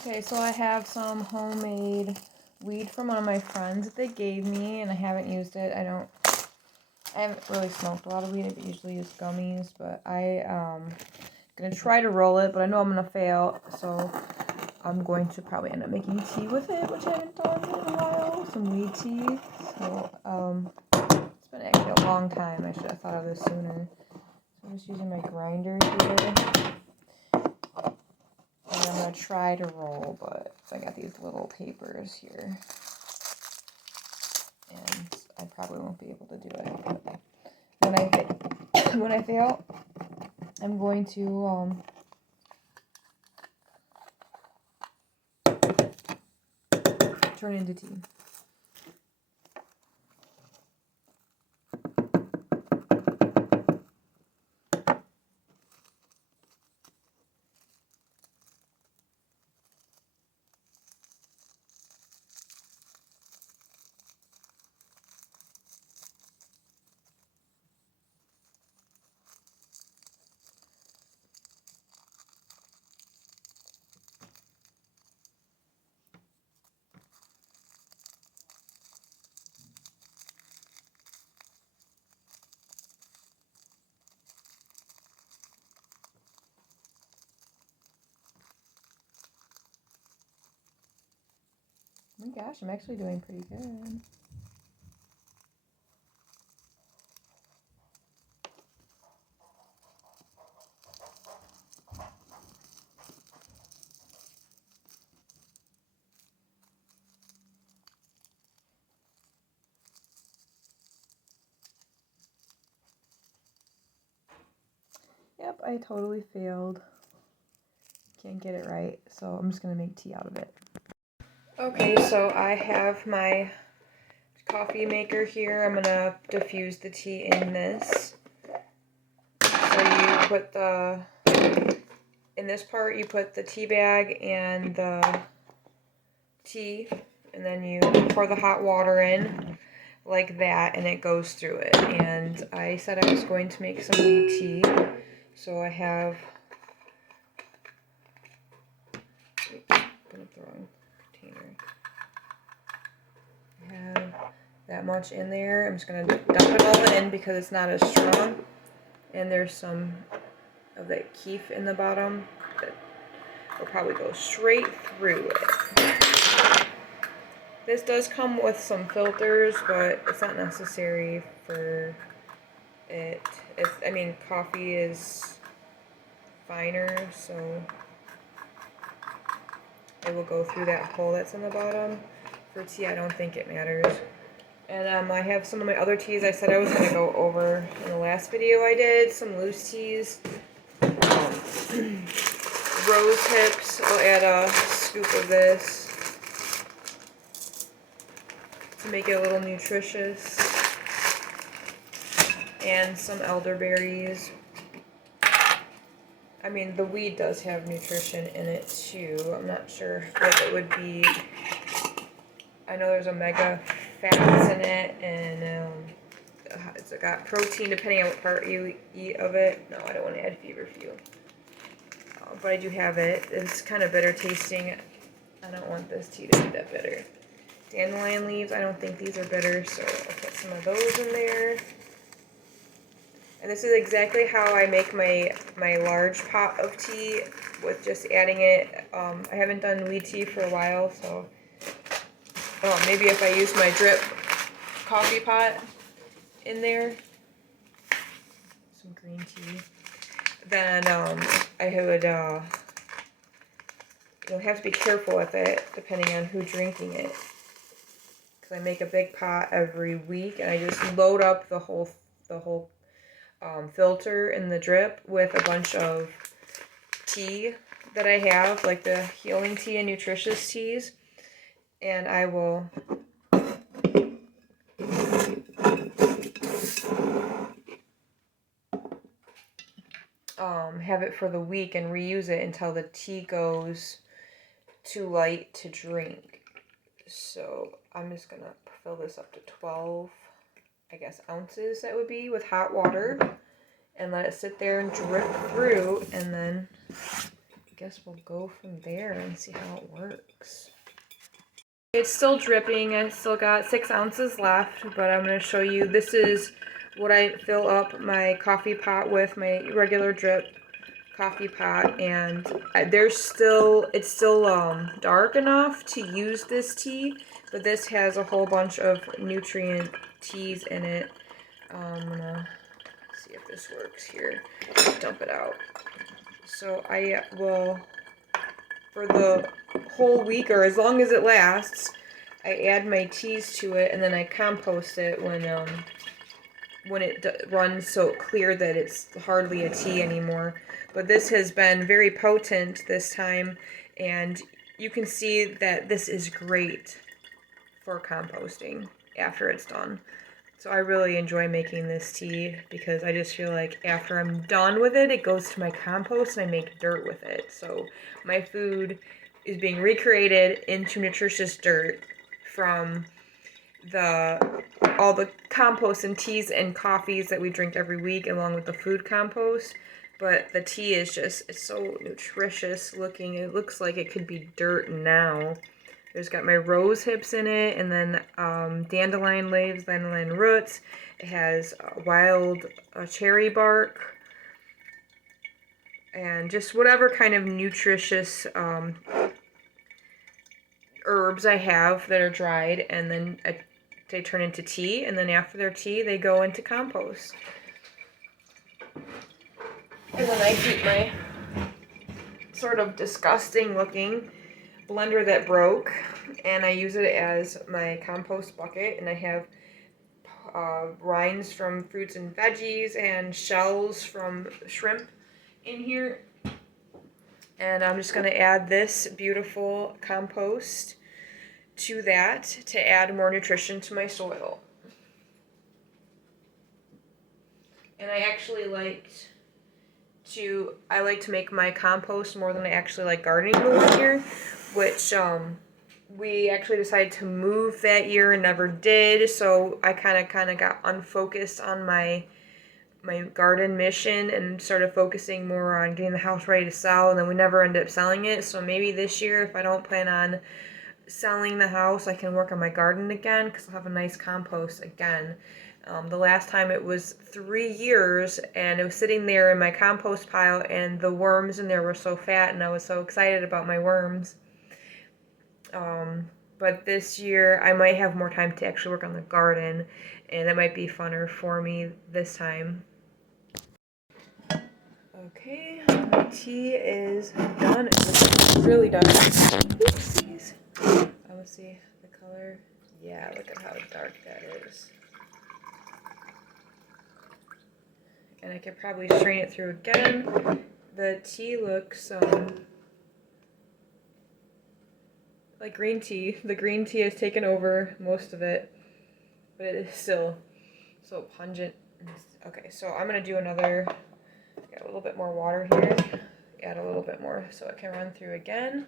Okay, so I have some homemade weed from one of my friends that they gave me, and I haven't used it. I haven't really smoked a lot of weed. I usually use gummies, but gonna try to roll it, but I know I'm gonna fail, so I'm going to probably end up making tea with it, which I haven't done in a while. Some weed tea. So it's been actually a long time. I should have thought of this sooner. So I'm just using my grinder here. And I'm going to try to roll, but so I got these little papers here. And I probably won't be able to do it. But when I fail, I'm going to turn it into tea. Oh my gosh, I'm actually doing pretty good. Yep, I totally failed. Can't get it right, so I'm just going to make tea out of it. Okay, so I have my coffee maker here. I'm going to diffuse the tea in this. So you put in this part you put the tea bag and the tea, and then you pour the hot water in like that, and it goes through it. And I said I was going to make some weed tea, so I have, put up the wrong container. I have that much in there. I'm just going to dump it all in because it's not as strong, and there's some of that keef in the bottom that will probably go straight through it. This does come with some filters, but it's not necessary for it. I mean, coffee is finer, so it will go through that hole that's in the bottom. For tea, I don't think it matters. And I have some of my other teas I said I was going to go over in the last video I did. Some loose teas. Rose hips. I'll add a scoop of this to make it a little nutritious. And some elderberries. I mean, the weed does have nutrition in it too. I'm not sure what it would be. I know there's omega fats in it, and it's got protein depending on what part you eat of it. No, I don't want to add feverfew. But I do have it. It's kind of bitter tasting. I don't want this tea to be that bitter. Dandelion leaves, I don't think these are bitter, so I'll put some of those in there. And this is exactly how I make my large pot of tea, with just adding it. I haven't done weed tea for a while, so maybe if I use my drip coffee pot in there, some green tea, then I would, you'll have to be careful with it depending on who's drinking it. Because I make a big pot every week, and I just load up the whole filter in the drip with a bunch of tea that I have, like the healing tea and nutritious teas, and I will have it for the week and reuse it until the tea goes too light to drink. So I'm just gonna fill this up to 12, I guess, ounces that would be, with hot water, and let it sit there and drip through, and then guess we'll go from there and see how it works. It's still dripping. I still got 6 ounces left, but I'm going to show you. This is what I fill up my coffee pot with, my regular drip coffee pot, and it's still dark enough to use this tea, but this has a whole bunch of nutrient teas in it. I'm gonna see if this works here. Dump it out. So I will, for the whole week, or as long as it lasts, I add my teas to it, and then I compost it when it runs so clear that it's hardly a tea anymore. But this has been very potent this time, and you can see that this is great for composting after it's done. So I really enjoy making this tea because I just feel like after I'm done with it, it goes to my compost and I make dirt with it. So my food is being recreated into nutritious dirt from all the compost and teas and coffees that we drink every week, along with the food compost. But the tea is it's so nutritious looking. It looks like it could be dirt now. There's got my rose hips in it, and then dandelion leaves, dandelion roots. It has wild cherry bark, and just whatever kind of nutritious herbs I have that are dried, and then they turn into tea, and then after their tea, they go into compost. And then I keep my sort of disgusting looking blender that broke, and I use it as my compost bucket, and I have rinds from fruits and veggies and shells from shrimp in here. And I'm just going to add this beautiful compost to that to add more nutrition to my soil. And I actually like to make my compost more than I actually like gardening the one year, which we actually decided to move that year and never did. So I kind of got unfocused on my garden mission and started focusing more on getting the house ready to sell, and then we never ended up selling it. So maybe this year, if I don't plan on selling the house, I can work on my garden again because I'll have a nice compost again. The last time it was 3 years, and it was sitting there in my compost pile, and the worms in there were so fat, and I was so excited about my worms. But this year I might have more time to actually work on the garden, and that might be funner for me this time. Okay, my tea is done. It's really done. Oopsies. Let's see the color. Yeah, look at how dark that is. And I could probably strain it through again. The tea looks like green tea. The green tea has taken over most of it, but it is still so pungent. Okay, so I'm gonna do another. Got a little bit more water here. Add a little bit more so it can run through again,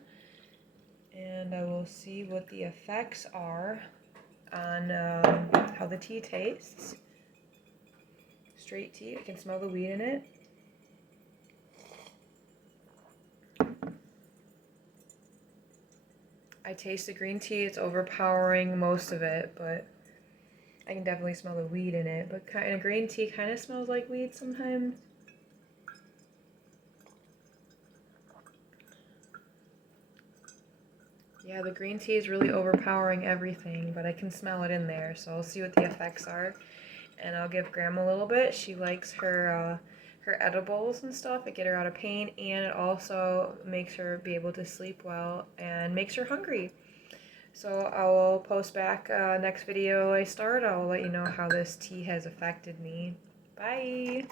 and I will see what the effects are on how the tea tastes. Straight tea. I can smell the weed in it. I taste the green tea. It's overpowering most of it, but I can definitely smell the weed in it. But kind of green tea kind of smells like weed sometimes. Yeah, the green tea is really overpowering everything, but I can smell it in there, so I'll see what the effects are. And I'll give Grandma a little bit. She likes her edibles and stuff. It get her out of pain, and it also makes her be able to sleep well and makes her hungry. So I will post back next video I start. I'll let you know how this tea has affected me. Bye!